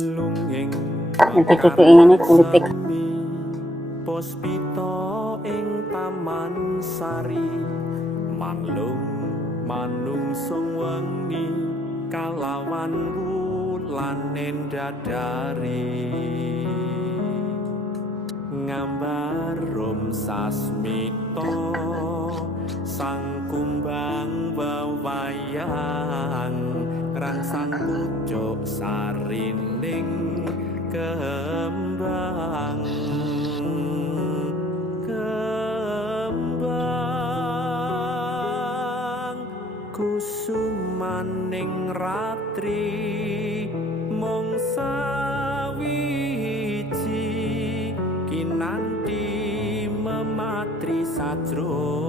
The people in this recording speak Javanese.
lunging Titik ingene kulitik Puspita ing taman sari manlung manungsung wengi kalawan wulan dadari ngambar rum sasmita sang kumbang wewayang rangsang pucuk sarining kembang kusumaning ratri mung sawiji kinanti mematri sajro